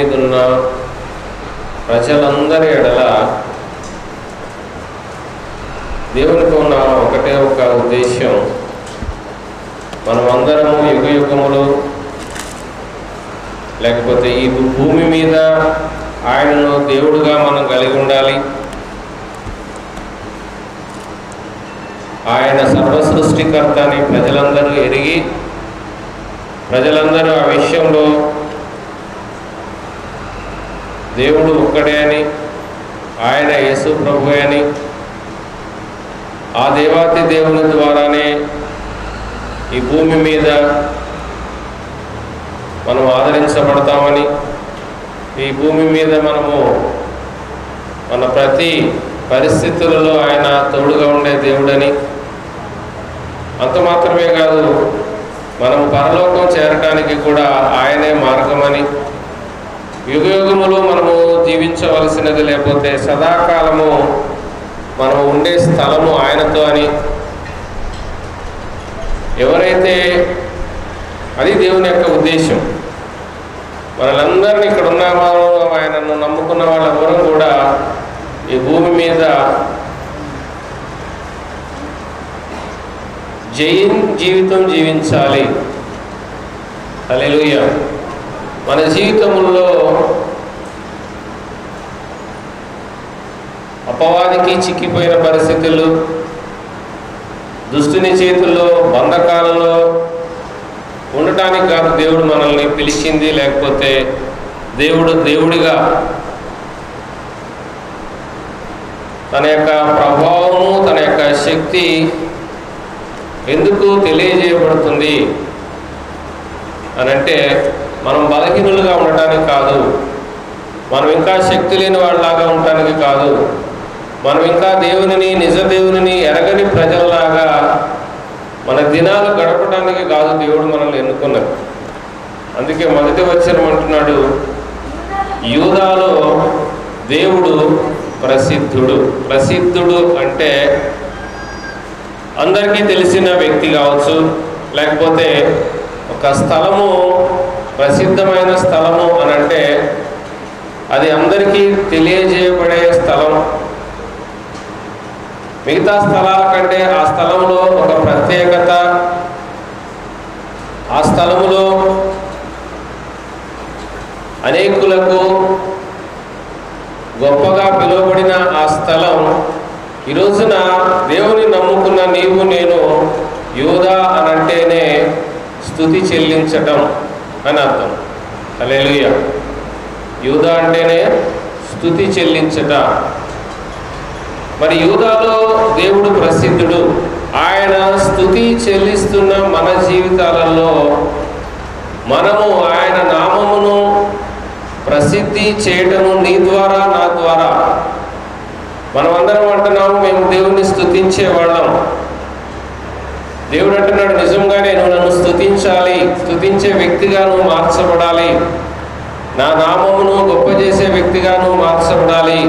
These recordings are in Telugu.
మీద ఉన్న ప్రజలందరి ఎడల దేవునికి ఉన్న ఒకటే ఒక ఉద్దేశం, మనమందరము యుగ యుగములు లేకపోతే ఈ భూమి మీద ఆయనను దేవుడుగా మనం కలిగి ఉండాలి. ఆయన సర్వసృష్టికర్త అని ప్రజలందరూ ఎరిగి, ప్రజలందరూ ఆ విషయంలో దేవుడు ఒక్కడే అని, ఆయన యేసు ప్రభు అని, ఆ దేవాతి దేవుని ద్వారానే ఈ భూమి మీద మనం ఆదరించబడతామని, ఈ భూమి మీద మనము మన ప్రతి పరిస్థితులలో ఆయన తోడుగా ఉండే దేవుడని, అంత మాత్రమే కాదు మనం పరలోకం చేరడానికి కూడా ఆయనే మార్గమని, యుగయుగములు మనము జీవించవలసినది లేకపోతే సదాకాలము మనం ఉండే స్థలము ఆయనతో అని, ఎవరైతే అది దేవుని యొక్క ఉద్దేశం. మనలందరినీ ఇక్కడ ఉన్న వాళ్ళు, ఆయనను నమ్ముకున్న వాళ్ళెవరూ కూడా ఈ భూమి మీద జీవితం జీవించాలి. హల్లెలూయా. మన జీవితంలో అపవాదికి చిక్కిపోయిన పరిస్థితులు, దుష్టుని చేతుల్లో బంధకాలలో ఉండటానికి కాదు దేవుడు మనల్ని పిలిచింది, లేకపోతే దేవుడిగా తన యొక్క ప్రభావము, తన యొక్క శక్తి ఎందుకు తెలియజేయబడుతుంది అనంటే, మనం బలహీనులుగా ఉండటానికి కాదు, మనం ఇంకా శక్తి లేని వాళ్ళలాగా ఉండటానికి కాదు, మనం ఇంకా దేవునిని, నిజ దేవునిని ఎరగని ప్రజల్లాగా మన దినాలు గడపడానికి కాదు దేవుడు మనల్ని ఎన్నుకున్నది. అందుకే మొదటి వచనం అంటున్నాడు, యూదాలో దేవుడు ప్రసిద్ధుడు. ప్రసిద్ధుడు అంటే అందరికీ తెలిసిన వ్యక్తి కావచ్చు, లేకపోతే ఒక స్థలము ప్రసిద్ధమైన స్థలము అని అంటే అది అందరికీ తెలియజేయబడే స్థలం. మిగతా స్థలాల కంటే ఆ స్థలంలో ఒక ప్రత్యేకత, ఆ స్థలములో అనేకులకు గొప్పగా పిలువబడిన ఆ స్థలం ఈ రోజున దేవుని నమ్ముకున్న నీవు నేను యూదా అనంటేనే స్తుతి చెల్లించటం అని అర్థం. హల్లెలూయా. యూదా అంటేనే స్తుతి చెల్లించట. మరి యూదాలో దేవుడు ప్రసిద్ధుడు. ఆయన స్తుతి చెల్లిస్తున్న మన జీవితాలలో మనము ఆయన నామమును ప్రసిద్ధి చేయటము నీ ద్వారా, నా ద్వారా. మనమందరం అంటున్నాము మేము దేవుణ్ణి స్తుతించే వాళ్ళం. దేవుడు అంటున్నాడు, నిజంగానే నువ్వు నన్ను స్తుతించాలి, స్తుతించే వ్యక్తిగా నువ్వు మార్చబడాలి, నా నామమును గొప్ప చేసే వ్యక్తిగా నువ్వు మార్చబడాలి.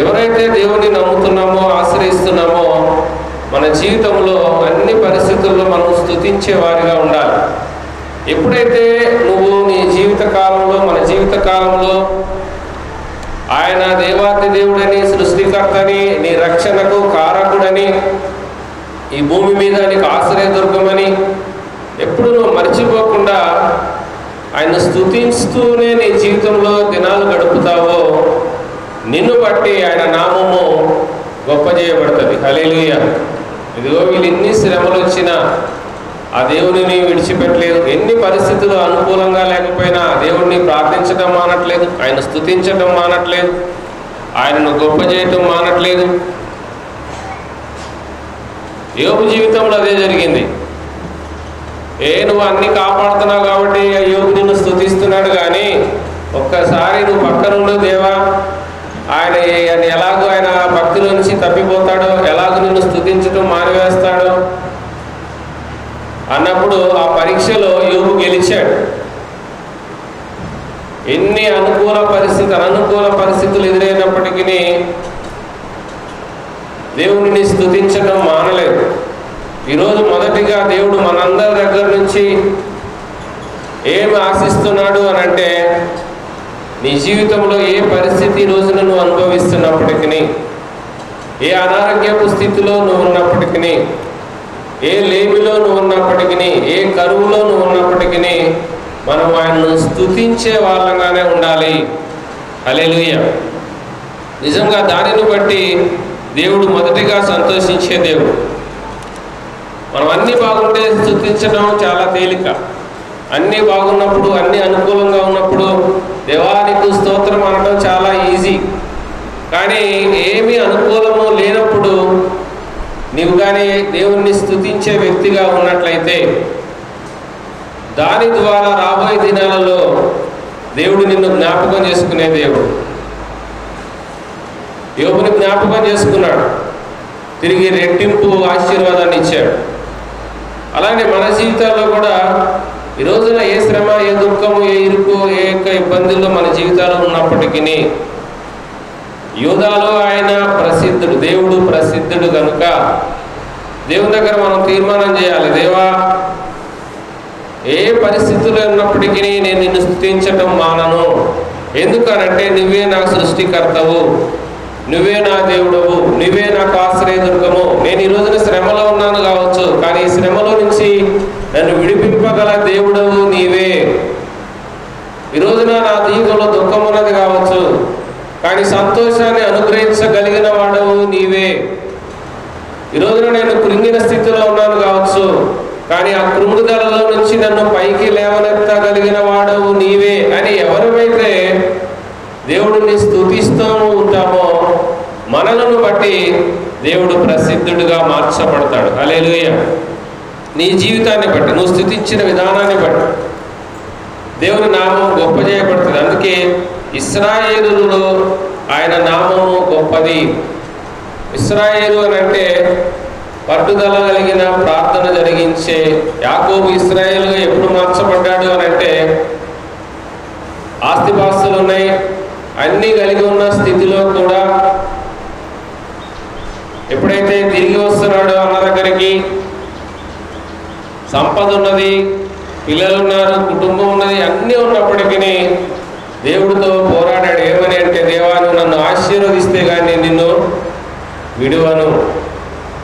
ఎవరైతే దేవుని నమ్ముతున్నామో, ఆశ్రయిస్తున్నామో, మన జీవితంలో అన్ని పరిస్థితుల్లో మనం స్తుతించే వారిగా ఉండాలి. ఎప్పుడైతే నువ్వు నీ జీవిత కాలంలో, మన జీవిత కాలంలో ఆయన దేవాతి దేవుడని, సృష్టికర్తని, నీ రక్షణకు కారకుడని, ఈ భూమి మీద నీకు ఆశ్రయదుర్గమని ఎప్పుడు నువ్వు మర్చిపోకుండా ఆయన స్తుతిస్తూనే నీ జీవితంలో దినాలు గడుపుతావో, నిన్ను బట్టి ఆయన నామము గొప్ప చేయబడుతుంది. హల్లెలూయా. ఇదిగో వీళ్ళు ఎన్ని శ్రమలు వచ్చినా ఆ దేవుడిని విడిచిపెట్టలేదు. ఎన్ని పరిస్థితులు అనుకూలంగా లేకపోయినా దేవుడిని ప్రార్థించడం మానట్లేదు, ఆయన స్తుతించడం మానట్లేదు, ఆయనను గొప్ప చేయటం మానట్లేదు. యోబు జీవితంలో అదే జరిగింది. నువ్వు అన్ని కాపాడుతున్నావు కాబట్టి యోబు నిన్ను స్తుతిస్తున్నాడు, కానీ ఒక్కసారి నువ్వు పక్కనుండు దేవా, ఆయన ఎలాగో ఆయన భక్తుల నుంచి తప్పిపోతాడో, ఎలాగో నిన్ను స్తుతించడం మానివేస్తాడో అన్నప్పుడు ఆ పరీక్షలో యోబు గెలిచాడు. ఎన్ని అనుకూల అననుకూల పరిస్థితులు ఎదురైనప్పటికీ దేవుడిని స్తుతించడం మానలేదు. ఈరోజు మొదటిగా దేవుడు మనందరి దగ్గర నుంచి ఏమి ఆశిస్తున్నాడు అని అంటే, నీ జీవితంలో ఏ పరిస్థితి ఈ రోజున నువ్వు అనుభవిస్తున్నప్పటికీ, ఏ అనారోగ్యపు స్థితిలో నువ్వు ఉన్నప్పటికీ, ఏ లేమిలో నువ్వు ఉన్నప్పటికీ, ఏ కరువులో నువ్వు ఉన్నప్పటికీ మనం ఆయనను స్తుతించే వాళ్ళంగానే ఉండాలి. హల్లెలూయా. నిజంగా దానిని బట్టి దేవుడు మొదటిగా సంతోషించే దేవుడు. మనం అన్నీ బాగుంటే స్తుతించడం చాలా తేలిక. అన్నీ బాగున్నప్పుడు, అన్నీ అనుకూలంగా ఉన్నప్పుడు దేవానికి స్తోత్రం అనడం చాలా ఈజీ. కానీ ఏమీ అనుకూలము లేనప్పుడు నీవు కానీ దేవుణ్ణి స్తుతించే వ్యక్తిగా ఉన్నట్లయితే దాని ద్వారా రాబోయే దినాలలో దేవుడు నిన్ను జ్ఞాపకం చేసుకునే దేవుడు. యోబుని జ్ఞాపకం చేసుకున్నాడు, తిరిగి రెట్టింపు ఆశీర్వాదాన్ని ఇచ్చాడు. అలానే మన జీవితాల్లో కూడా ఈ రోజున ఏ శ్రమ, ఏ దుఃఖము, ఏ ఇరుకు, ఏ ఇబ్బందుల్లో మన జీవితాలు ఉన్నప్పటికీ యూదాలో ఆయన ప్రసిద్ధుడు, దేవుడు ప్రసిద్ధుడు కనుక దేవుని దగ్గర మనం తీర్మానం చేయాలి. దేవా, ఏ పరిస్థితుల్లో ఉన్నప్పటికీ నేను నిన్ను స్తుతించటం మానను. ఎందుకనంటే నువ్వే నా సృష్టికర్తవు, నువ్వే నా దేవుడవు, నువ్వే నాకు ఆశ్రయదుర్గము. నేను ఈ రోజున శ్రమలో ఉన్నాను కావచ్చు, కానీ ఈ శ్రమలో నుంచి నన్ను విడిపింపగల దేవుడవు నీవే. ఈ రోజున నా జీవితంలో దుఃఖం ఉన్నది కావచ్చు, కానీ సంతోషాన్ని అనుగ్రహించగలిగిన వాడవు నీవే. ఈ రోజున నేను కృంగిన స్థితిలో ఉన్నాను కావచ్చు, కానీ ఆ కృంగుదలలో నుంచి నన్ను పైకి లేవనెత్తగలిగిన వాడవు నీవే అని ఎవరిమైతే దేవుడిని స్తుతిస్తూ ఉంటామో మనలను బట్టి దేవుడు ప్రసిద్ధుడిగా మార్చబడతాడు. హల్లెలూయా. నీ జీవితాన్ని బట్టి, నువ్వు స్తుతించిన విధానాన్ని బట్టి దేవుని నామం గొప్ప చేయబడుతుంది. అందుకే ఇశ్రాయేలులో ఆయన నామము గొప్పది. ఇశ్రాయేలు అని అంటే పట్టుదల కలిగిన ప్రార్థన జరిగించే యాకోబు ఇశ్రాయేలుగా ఎప్పుడు మార్చబడ్డాడు అని అంటే ఆస్తిపాస్తులు ఉన్నాయి, అన్నీ కలిగి ఉన్న స్థితిలో కూడా ఎప్పుడైతే తిరిగి వస్తున్నాడో అన్న దగ్గరికి, సంపద ఉన్నది, పిల్లలు ఉన్నారు, కుటుంబం ఉన్నది, అన్నీ ఉన్నప్పటికీ దేవుడితో పోరాడాడు. ఏమని అంటే, దేవా నువ్వు నన్ను ఆశీర్వదిస్తే కానీ నిన్ను విడువను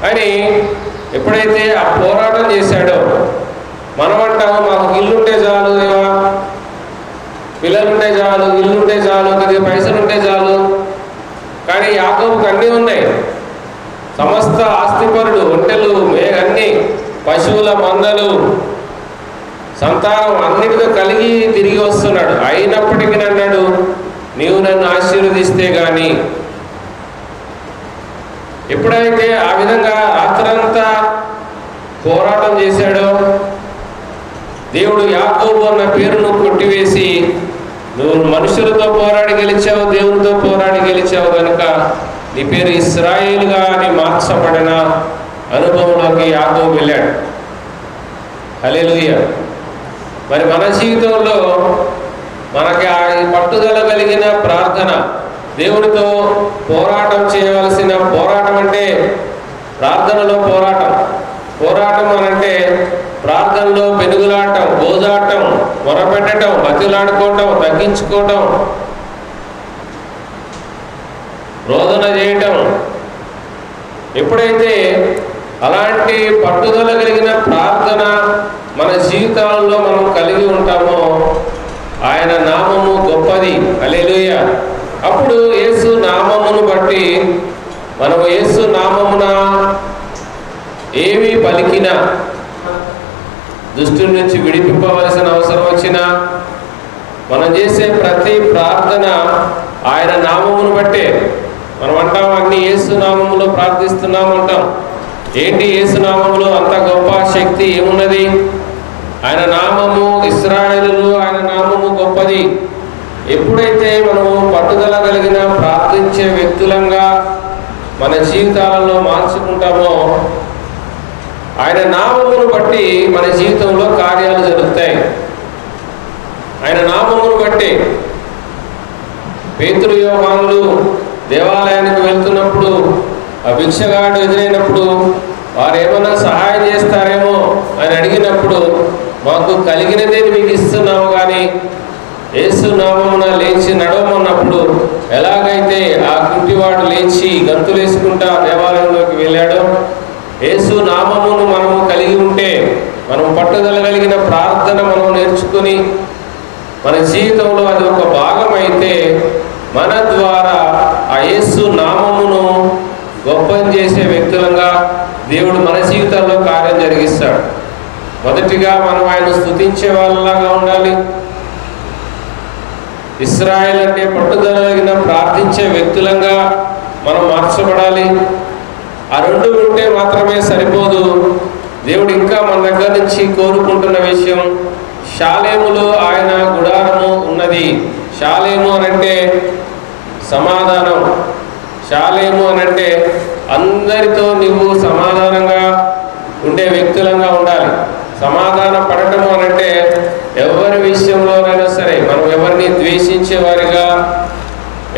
అని ఎప్పుడైతే ఆ పోరాటం చేశాడో, మనమంటాము మాకు ఇల్లుంటే చాలు దేవా, పిల్లలుంటే చాలు, ఇల్లుంటే చాలు, కొద్దిగా పైసలుంటే చాలు. కానీ యాకోబుకు అన్నీ ఉన్నాయి, సమస్త ఆస్తిపరుడు, ఒంటెలు, అన్నీ, పశువుల మందలు, సంతానం అన్నిటితో కలిగి తిరిగి వస్తున్నాడు. అయినప్పటికీ అన్నాడు, నీవు నన్ను ఆశీర్వదిస్తే కానీ. ఎప్పుడైతే ఆ విధంగా రాత్రంతా పోరాటం చేశాడో దేవుడు యాకోబు అన్న పేరును కొట్టివేసి, నువ్వు మనుషులతో పోరాడి గెలిచావు, దేవునితో పోరాడి గెలిచావు కనుక నీ పేరు ఇశ్రాయేలుగా అని మార్చబడిన అనుభవంలోకి యాకోబు వెళ్ళాడు. హల్లెలూయా. మరి మన జీవితంలో మనకి ఆ పట్టుదల కలిగిన ప్రార్థన, దేవునితో పోరాటం చేయవలసిన పోరాటం అంటే ప్రార్థనలో పోరాటం. పోరాటం అనంటే ప్రార్థనలో పెనుగులాటం, గోజాటం, మొరపెట్టడం, బతిలాడుకోవటం, తగ్గించుకోవటం, రోదన చేయటం. ఎప్పుడైతే అలాంటి పట్టుదల కలిగిన ప్రార్థన మన జీవితాలలో మనం కలిగి ఉంటామో ఆయన నామము గొప్పది. హల్లెలూయా. అప్పుడు యేసు నామమును బట్టి మనం యేసు నామమున ఏమి పలికినా, దుష్టుల నుంచి విడిపింపవలసిన అవసరం వచ్చినా, మనం చేసే ప్రతి ప్రార్థన ఆయన నామమును బట్టే. మనం అంటాం అన్ని యేసు నామములో ప్రార్థిస్తున్నాం అంటాం. ఏంటి యేసు నామములో అంత గొప్ప శక్తి ఏమున్నది? ఆయన నామము ఇశ్రాయేలులో ఆయన నామము గొప్పది. ఎప్పుడైతే మనము పట్టుదల కలిగిన ప్రార్థించే వ్యక్తులంగా మన జీవితాలలో మార్చుకుంటామో ఆయన నామమును బట్టి మన జీవితంలో కార్యాలు జరుగుతాయి. ఆయన నామమును బట్టి పేతురు, యోహానులు దేవాలయానికి వెళ్తున్నప్పుడు ఆ భిక్షగాడు ఎదురైనప్పుడు వారు ఏమైనా సహాయం చేస్తారేమో అని అడిగినప్పుడు, మాకు కలిగినదే మీకు ఇస్తున్నాము కానీ యేసు నామమున లేచి నడవమన్నప్పుడు ఎలాగైతే ఆ కుంటివాడు లేచి గంతులేసుకుంటా దేవాలయంలోకి వెళ్ళాడో, యేసు నామమును మనము కలిగి ఉంటే, మనం పట్టుదల కలిగిన ప్రార్థన మనం నేర్చుకుని మన జీవితంలో అది ఒక భాగం అయితే, మన ద్వారా ఆ యేసు నామమును గొప్పని చేసే వ్యక్తులంగా దేవుడు మన జీవితాల్లో కార్యం జరిగిస్తాడు. మొదటిగా మనం ఆయన స్తుతించే వాళ్ళలాగా ఉండాలి. ఇశ్రాయేలు అంటే పట్టుదల కలిగిన ప్రార్థించే వ్యక్తులంగా మనం మార్చబడాలి. ఆ రెండు ఉంటే మాత్రమే సరిపోదు. దేవుడు ఇంకా మన దగ్గర నుంచి కోరుకుంటున్న విషయం, షాలేములో ఆయన గుడారము ఉన్నది. షాలేము అనంటే సమాధానం. షాలేము అనంటే అందరితో నువ్వు సమాధానంగా ఉండే వ్యక్తులంగా ఉండాలి. సమాధాన పడటము అనంటే ఎవరి విషయంలోనైనా సరే మనం ఎవరిని ద్వేషించే వారిగా,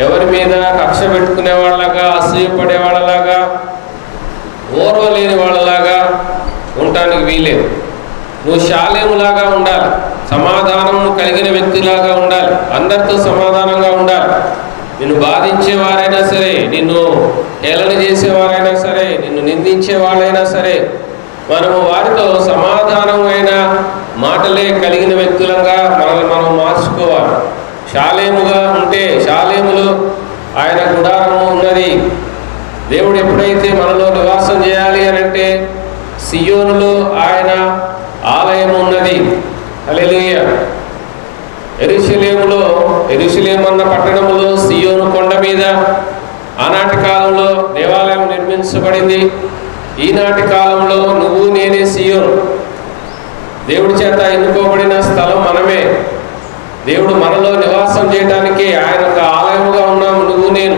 ఎవరి మీద కక్ష పెట్టుకునే వాళ్ళలాగా, అసూయపడే వాళ్ళలాగా, ఓర్వలేని వాళ్ళలాగా ఉండటానికి వీలేదు. నువ్వు షాలేములాగా ఉండాలి. సమాధానము కలిగిన వ్యక్తిలాగా ఉండాలి. అందరితో సమాధానంగా ఉండాలి. నిన్ను బాధించేవారైనా సరే, నిన్ను హేళన చేసేవారైనా సరే, నిన్ను నిందించే వాళ్ళైనా సరే, మనము వారితో సమాధానమైన మాటలే కలిగిన వ్యక్తులంగా మనల్ని మనం మార్చుకోవాలి. షాలేముగా ఉంటే, షాలేములో ఆయన గుడారము ఉన్నది. దేవుడు ఎప్పుడైతే మనలో నివాసం చేయాలి అని అంటే, సియోనులో ఆయన ఆలయం ఉన్నది. హల్లెలూయా. యెరూషలేములో, యెరూషలేము అన్న పట్టణములో సియోను కొండ మీద ఆనాటి కాలంలో దేవాలయం నిర్మించబడింది. ఈనాటి కాలంలో నువ్వు నేనే సియోను. దేవుడి చేత ఎన్నుకోబడిన స్థలం మనమే. దేవుడు మనలో నివాసం చేయడానికి ఆయన ఒక ఆలయముగా ఉన్నాము నువ్వు నేను.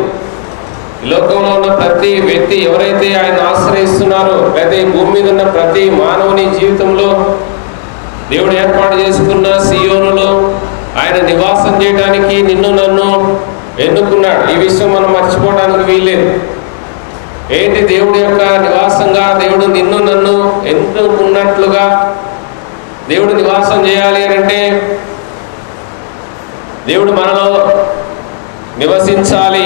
ఈ లోకంలో ఉన్న ప్రతి వ్యక్తి ఎవరైతే ఆయన ఆశ్రయిస్తున్నారో, లేదా ఈ భూమి మీద ఉన్న ప్రతి మానవుని జీవితంలో దేవుడు ఏర్పాటు చేసుకున్న సియోనులో ఆయన నివాసం చేయడానికి నిన్ను నన్ను ఎన్నుకున్నాడు. ఈ విషయం మనం మర్చిపోవడానికి వీల్లేదు. ఏంటి దేవుడి యొక్క నివాసంగా దేవుడు నిన్ను నన్ను ఎన్నుకున్నట్లుగా దేవుడు నివాసం చేయాలి అని అంటే, దేవుడు మనలో నివసించాలి.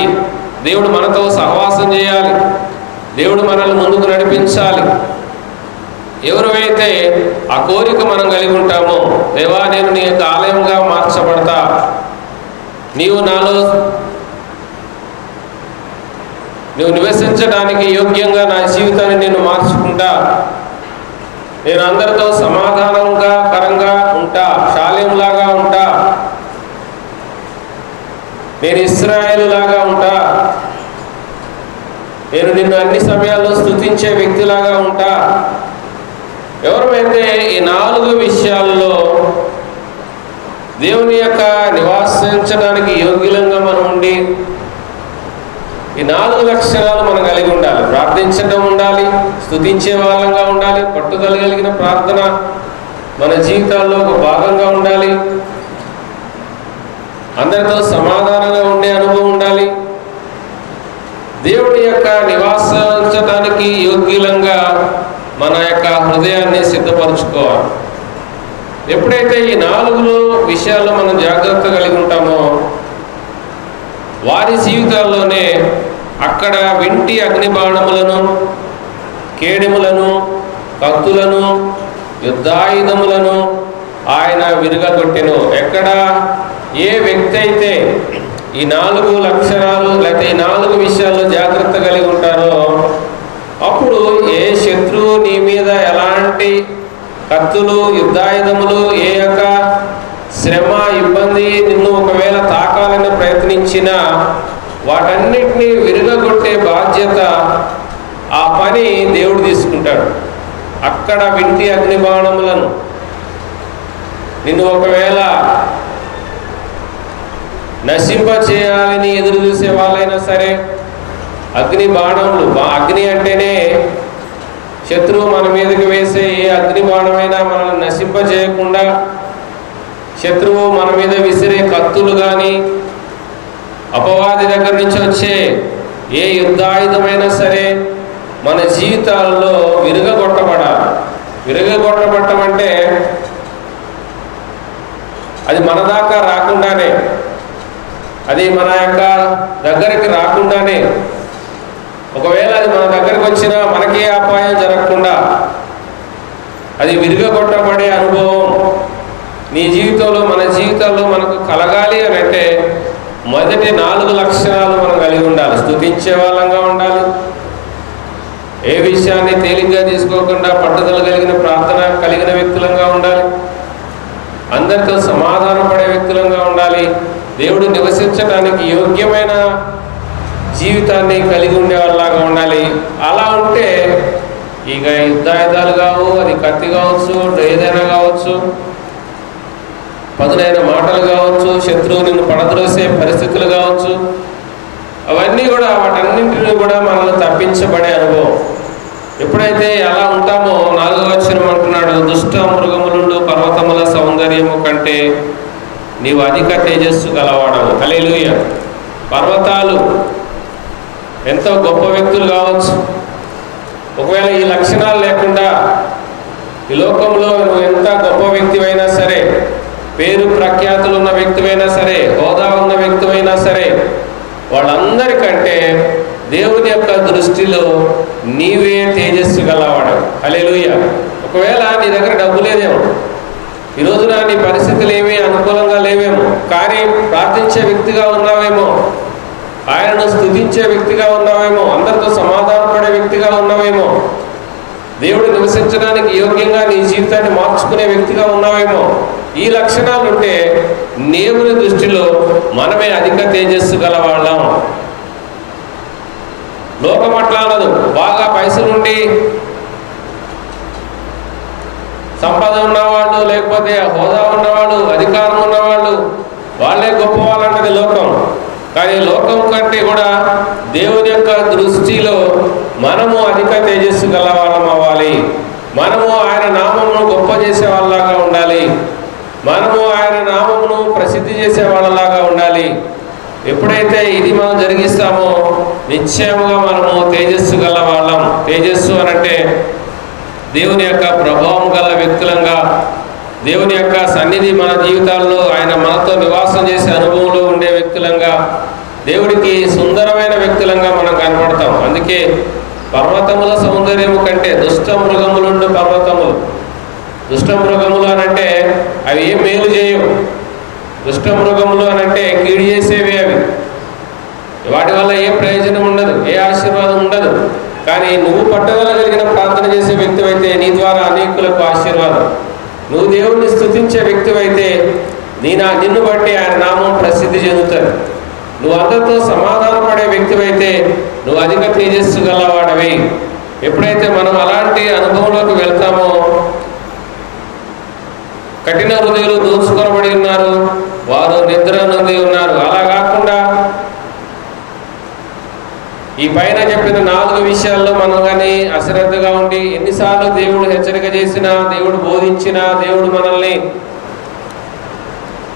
దేవుడు మనతో సహవాసం చేయాలి. దేవుడు మనల్ని ముందుకు నడిపించాలి. ఎవరైతే ఆ కోరిక మనం కలిగి ఉంటామో, దేవా నేను నీ యొక్క ఆలయంగా మార్చబడతా, నీవు నాలో నువ్వు నివసించడానికి యోగ్యంగా నా జీవితాన్ని నేను మార్చుకుంటా, నేను అందరితో సమాధానంగా కరంగా ఉంటా, షాలేంలాగా ఉంటా, నేను ఇశ్రాయేలు లాగా ఉంటా, నేను నిన్ను అన్ని సమయాల్లో స్తుతించే వ్యక్తిలాగా ఉంటా. ఎవరైతే ఈ 4 విషయాల్లో దేవుని యొక్క నివాసించడానికి యోగ్యులంగా మనం ఉండి, ఈ 4 లక్షణాలు మనం కలిగి ఉండాలి. ప్రార్థించడం ఉండాలి, స్తుతించే వాళ్ళంగా ఉండాలి, పట్టుదల కలిగిన ప్రార్థన మన జీవితాల్లో ఒక భాగంగా ఉండాలి, అందరితో సమాధానంగా ఉండే అనుభవం ఉండాలి, దేవుడి యొక్క నివాసించడానికి యోగ్యులంగా మన యొక్క హృదయాన్ని సిద్ధపరచుకోవాలి. ఎప్పుడైతే ఈ 4 విషయాల్లో మనం జాగ్రత్త కలిగి ఉంటామో, వారి జీవితాల్లోనే అక్కడ వింటి అగ్ని బాణములను, కేడెములను, కత్తులను, యుద్ధాయుధములను ఆయన విరుగగొట్టెను. ఎక్కడ ఏ వ్యక్తి అయితే ఈ 4 లక్షణాలు లేకపోతే ఈ 4 విషయాల్లో జాగ్రత్త కలిగి ఉంటారో, అప్పుడు ఏ శత్రువు నీ మీద ఎలాంటి కత్తులు, యుద్ధాయుధములు, ఏ యొక్క శ్రమ, ఇబ్బంది నిన్ను ఒకవేళ తాకాలని ప్రయత్నించినా వాటన్నిటినీ విరుగగొట్టే బాధ్యత, ఆ పని దేవుడు తీసుకుంటాడు. అక్కడ వింటి అగ్ని బాణములను నిన్ను ఒకవేళ నశింప చేయాలని ఎదురు చూసే వాళ్ళైనా సరే, అగ్ని బాణములు, అగ్ని అంటేనే శత్రువు మన మీదకి వేసే ఏ అగ్ని బాణమైనా మనల్ని నశింప చేయకుండా, శత్రువు మన మీద విసిరే కత్తులు కానీ, అపవాది దగ్గర నుంచి వచ్చే ఏ యుద్ధాయుధమైనా సరే మన జీవితాల్లో విరుగగొట్టబడాలి. విరుగగొట్టబడటం అంటే అది మన దాకా రాకుండానే, అది మన యొక్క దగ్గరికి రాకుండానే, ఒకవేళ అది మన దగ్గరికి వచ్చినా మనకే అపాయం జరగకుండా అది విరుగగొట్టబడే అనుభవం నీ జీవితంలో, మన జీవితంలో మనకు కలగాలి అని అంటే మొదటి 4 లక్షణాలు మనం కలిగి ఉండాలి. స్తుతించే వాళ్ళంగా ఉండాలి, ఏ విషయాన్ని తేలిగ్గా తీసుకోకుండా పట్టుదల కలిగిన ప్రార్థన కలిగిన వ్యక్తులంగా ఉండాలి, అందరితో సమాధానపడే వ్యక్తులంగా ఉండాలి, దేవుడు నివసించడానికి యోగ్యమైన జీవితాన్ని కలిగి ఉండే వాళ్ళలాగా ఉండాలి. అలా ఉంటే ఇక యుద్ధాయుధాలు కావు, అది కత్తి కావచ్చు, ఏదైనా కావచ్చు, పదునైన మాటలు కావచ్చు, శత్రువు నిన్ను పడద్రోసే పరిస్థితులు కావచ్చు, అవన్నీ కూడా వాటన్నింటినీ కూడా మనల్ని తప్పించబడే అనుభవం. ఎప్పుడైతే అలా ఉంటామో 4వ వచనం అంటున్నాడు, దుష్ట మృగములుండు పర్వతముల సౌందర్యము కంటే నీవు అధిక తేజస్సు గలవాడవు. హల్లెలూయా. పర్వతాలు ఎంతో గొప్ప వ్యక్తులు కావచ్చు, ఒకవేళ ఈ లక్షణాలు లేకుండా ఈ లోకంలో నువ్వు ఎంత గొప్ప వ్యక్తివైనా సరే, పేరు ప్రఖ్యాతులు ఉన్న వ్యక్తివైనా సరే, హోదా ఉన్న వ్యక్తివైనా సరే, వాళ్ళందరికంటే దేవుని యొక్క దృష్టిలో నీవే తేజస్సు గలవాడు. హల్లెలూయా. ఒకవేళ నీ దగ్గర డబ్బు లేదేమో, ఈ రోజున నీ పరిస్థితులు ఏమీ అనుకూలంగా లేవేమో, కానీ ప్రార్థించే వ్యక్తిగా ఉన్నావేమో, ఆయనను స్తుతించే వ్యక్తిగా ఉన్నావేమో, అందరితో సమాధానపడే వ్యక్తిగా ఉన్నావేమో, దేవుడు నివసించడానికి యోగ్యంగా నీ జీవితాన్ని మార్చుకునే వ్యక్తిగా ఉన్నావేమో, ఈ లక్షణాలు ఉంటే దేవుని దృష్టిలో మనమే అధిక తేజస్సు గలవాళ్ళం. లోకం అట్లా అనదు. బాగా పైసలుండి సంపద ఉన్నవాళ్ళు, లేకపోతే హోదా ఉన్నవాళ్ళు, అధికారం ఉన్నవాళ్ళు, వాళ్ళే గొప్ప వాళ్ళంటది లోకం. కానీ లోకం కంటే కూడా దేవుని యొక్క దృష్టిలో మనము అధిక తేజస్సు గల వాళ్ళం అవ్వాలి. మనము ఆయన నామమును గొప్ప చేసే వాళ్ళలాగా ఉండాలి, మనము ఆయన నామమును ప్రసిద్ధి చేసే వాళ్ళలాగా ఉండాలి. ఎప్పుడైతే ఇది మనం జరిగిస్తామో నిశ్చయముగా మనము తేజస్సు గల వాళ్ళం. తేజస్సు అనంటే దేవుని యొక్క ప్రభావం గల వ్యక్తులంగా, దేవుని యొక్క సన్నిధి మన జీవితాల్లో ఆయన మనతో నివాసం చేసే అనుభవంలో ఉండే వ్యక్తులంగా, దేవుడికి సుందరమైన వ్యక్తులంగా మనం కనపడతాం. అందుకే పర్వతముల సౌందర్యము కంటే దుష్ట మృగములుండు పర్వతములు. దుష్ట మృగములు అనంటే అవి ఏం మేలు చేయవు. దుష్ట మృగములు అనంటే కీడు చేసేవి. అవి వాటి వల్ల ఏ ప్రయోజనం ఉండదు, ఏ ఆశీర్వాదం ఉండదు. కానీ నువ్వు పట్టుదల కలిగిన ప్రార్థన చేసే వ్యక్తివైతే నీ ద్వారా అనేకులకు ఆశీర్వాదం. నువ్వు దేవుణ్ణి స్తుతించే వ్యక్తివైతే నిన్ను బట్టి ఆయన నామం ప్రసిద్ధి చెందుతుంది. నువ్వు అందరితో సమాధాన పడే వ్యక్తివైతే నువ్వు అధిక తేజస్సు గలవాడవి. ఎప్పుడైతే మనం అలాంటి అనుభవంలోకి వెళ్తామో, కఠిన హృదయులు దోచుకొనబడి ఉన్నారు, వారు నిద్ర నొంది ఉన్నారు. అలా కాకుండా ఈ పైన చెప్పిన 4 విషయాల్లో మనం కానీ అశ్రద్ధగా ఉండి, ఎన్నిసార్లు దేవుడు హెచ్చరిక చేసినా, దేవుడు బోధించినా, దేవుడు మనల్ని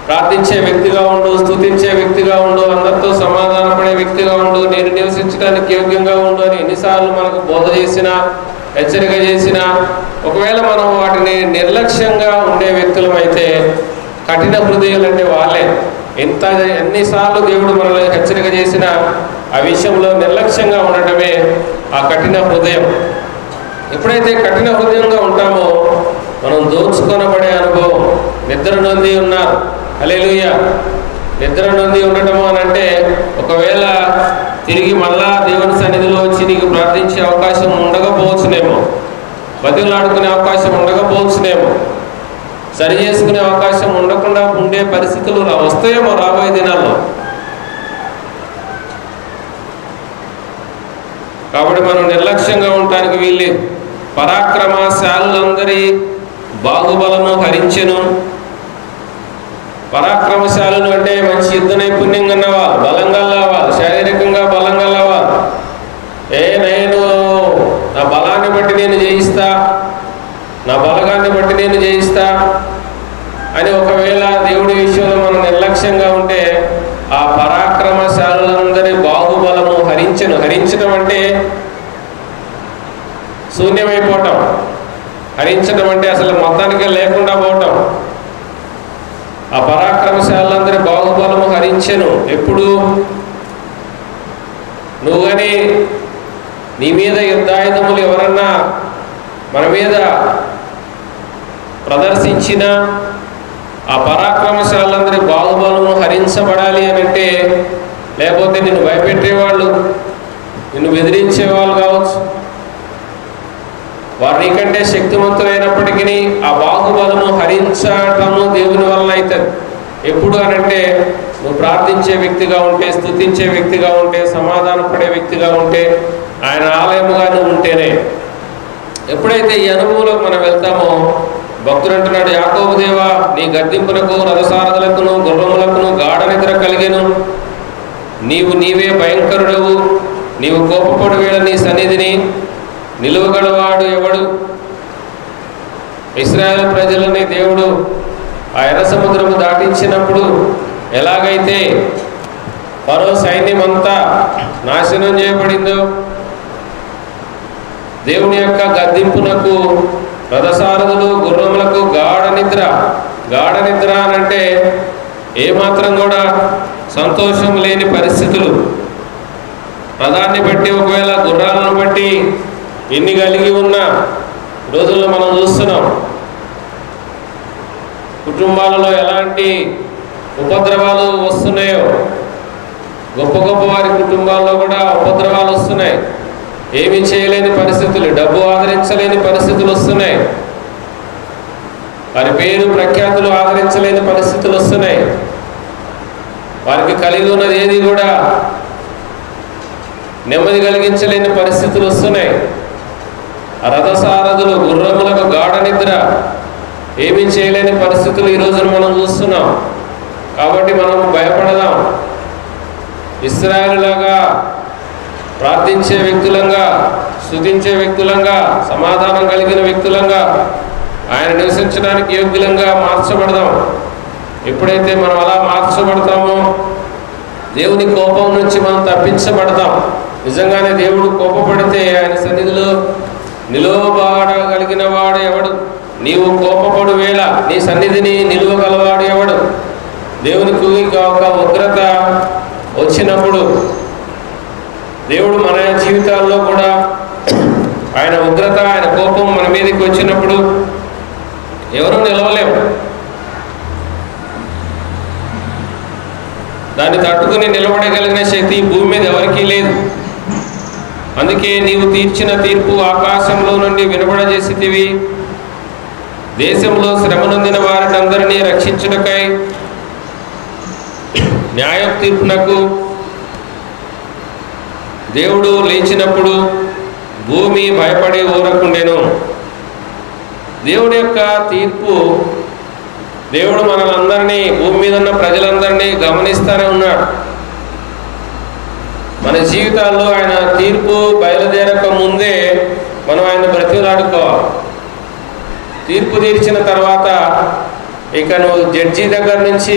ప్రార్థించే వ్యక్తిగా ఉండు, స్తుతించే వ్యక్తిగా ఉండు, అందరితో సమాధానపడే వ్యక్తిగా ఉండు, నేను నివసించడానికి యోగ్యంగా ఉండు అని ఎన్నిసార్లు మనకు బోధ చేసినా, హెచ్చరిక చేసినా, ఒకవేళ మనం వాటిని నిర్లక్ష్యంగా ఉండే వ్యక్తులమైతే కఠిన హృదయాలు అంటే వాళ్ళే. ఎన్నిసార్లు దేవుడు మనల్ని హెచ్చరిక చేసినా ఆ విషయంలో నిర్లక్ష్యంగా ఉండటమే ఆ కఠిన హృదయం. ఎప్పుడైతే కఠిన హృదయంగా ఉంటామో మనం దోచుకొనబడే అనుభవం. నిద్ర నొంది ఉన్నారు. హల్లెలూయా. నిద్ర నొంది ఉండటము అని అంటే ఒకవేళ తిరిగి మళ్ళా దేవుని సన్నిధిలో వచ్చి నీకు ప్రార్థించే అవకాశం ఉండకపోవచ్చునేమో, బతిలాడుకునే అవకాశం ఉండకపోవచ్చునేమో, సరి చేసుకునే అవకాశం ఉండకుండా ఉండే పరిస్థితులు వస్తాయేమో రాబోయే దినాల్లో. కాబట్టి మనం నిర్లక్ష్యంగా ఉండటానికి వీల్లేదు. పరాక్రమశాలులందరి బాహుబలము హరించెను. పరాక్రమశాలులు అంటే మంచి యుద్ధ నైపుణ్యం ఉన్నవాళ్ళు, బలంగా వాళ్ళు, శారీరకంగా బలంగా వాళ్ళు. నేను నా బలాన్ని బట్టి నేను జయిస్తా, నా బలగాన్ని బట్టి నేను జయిస్తా అని ఒకవేళ దేవుడి విషయంలో మనం నిర్లక్ష్యంగా ఉంటే ఆ పరాక్రమశాలులందరి బాహుబలము హరించెను. హరించడం అంటే శూన్యమైపోవటం, హరించడం అంటే అసలు మొత్తానికి లేకుండా పోవటం. ఆ పరాక్రమశాలందరి బాహుబలము హరించెను. ఎప్పుడు నువ్వు కానీ నీ మీద యుద్ధాయుధములు ఎవరన్నా మన మీద ప్రదర్శించిన ఆ పరాక్రమశాలందరి బాహుబలము హరించబడాలి అని అంటే, లేకపోతే నిన్ను భయపెట్టేవాళ్ళు, నిన్ను బెదిరించేవాళ్ళు కావచ్చు, వారు నీకంటే శక్తివంతులైనప్పటికీ ఆ బాహుబలము హరించటము దేవుని వలన అవుతుంది. ఎప్పుడు అనంటే నువ్వు ప్రార్థించే వ్యక్తిగా ఉంటే, స్తుతించే వ్యక్తిగా ఉంటే, సమాధాన పడే వ్యక్తిగా ఉంటే, ఆయన ఆలయముగా నువ్వు ఉంటేనే. ఎప్పుడైతే ఈ అనుభవంలోకి మనం వెళ్తామో, భక్తుడు అంటున్నాడు, యాకోబు దేవా, నీ గద్దింపునకు రథసారథులకును గుర్రములకును గాఢ నిద్ర కలిగెను. నీవే భయంకరుడవు. నీవు కోపపడు వేళ నీ సన్నిధిని నిలువగలవాడు ఎవడు? ఇశ్రాయేలు ప్రజలని దేవుడు ఆ ఎర్ర సముద్రము దాటించినప్పుడు ఎలాగైతే ఫరో సైన్యం అంతా నాశనం చేయబడిందో, దేవుని యొక్క గద్దింపునకు రథసారథులు గుర్రములకు గాఢ నిద్ర అనంటే ఏమాత్రం కూడా సంతోషం లేని పరిస్థితులు. రథాన్ని బట్టి, ఒకవేళ గుర్రాలను బట్టి ఎన్ని కలిగి ఉన్న రోజుల్లో మనం చూస్తున్నాం. కుటుంబాలలో ఎలాంటి ఉపద్రవాలు వస్తున్నాయో, గొప్ప గొప్ప వారి కుటుంబాల్లో కూడా ఉపద్రవాలు వస్తున్నాయి. ఏమీ చేయలేని పరిస్థితులు, డబ్బు ఆదరించలేని పరిస్థితులు వస్తున్నాయి. వారి పేరు ప్రఖ్యాతులు ఆదరించలేని పరిస్థితులు వస్తున్నాయి. వారికి కలిగి ఉన్నది ఏది కూడా నెమ్మది కలిగించలేని పరిస్థితులు వస్తున్నాయి. రథసారథులు గుర్రములకు గాఢ నిద్ర, ఏమీ చేయలేని పరిస్థితులు ఈ రోజున మనం చూస్తున్నాం. కాబట్టి మనం భయపడదాం. ఇశ్రాయేలులాగా ప్రార్థించే వ్యక్తులంగా, స్తుతించే వ్యక్తులంగా, సమాధానం కలిగిన వ్యక్తులంగా, ఆయన నివసించడానికి యోగ్యులంగా మార్చబడదాం. ఎప్పుడైతే మనం అలా మార్చబడతామో దేవుని కోపం నుంచి మనం తప్పించబడతాం. నిజంగానే దేవుడు కోపపడితే ఆయన సన్నిధిలో నిలువబడగలిగిన వాడు ఎవడు? నీవు కోపపడు వేళ నీ సన్నిధిని నిలువగలవాడు ఎవడు? దేవునికి ఒక ఉగ్రత వచ్చినప్పుడు, దేవుడు మన జీవితాల్లో కూడా ఆయన ఉగ్రత, ఆయన కోపం మన మీదకి వచ్చినప్పుడు ఎవరూ నిలవలేము. దాన్ని తట్టుకుని నిలబడగలిగిన శక్తి భూమి మీద ఎవరికీ లేదు. అందుకే నీవు తీర్చిన తీర్పు ఆకాశంలో నుండి వినబడజేసితివి. దేశంలో శ్రమ నొందిన వారిని అందరినీ రక్షించుటకై న్యాయ తీర్పునకు దేవుడు లేచినప్పుడు భూమి భయపడి ఊరకుండెను. దేవుడి యొక్క తీర్పు, దేవుడు మనలందరినీ, భూమి మీద ఉన్న ప్రజలందరినీ గమనిస్తూనే ఉన్నాడు. మన జీవితాల్లో ఆయన తీర్పు బయలుదేరక ముందే మనం ఆయన బ్రతిలాడుకోవాలి. తీర్పు తీర్చిన తర్వాత ఇక నువ్వు జడ్జి దగ్గర నుంచి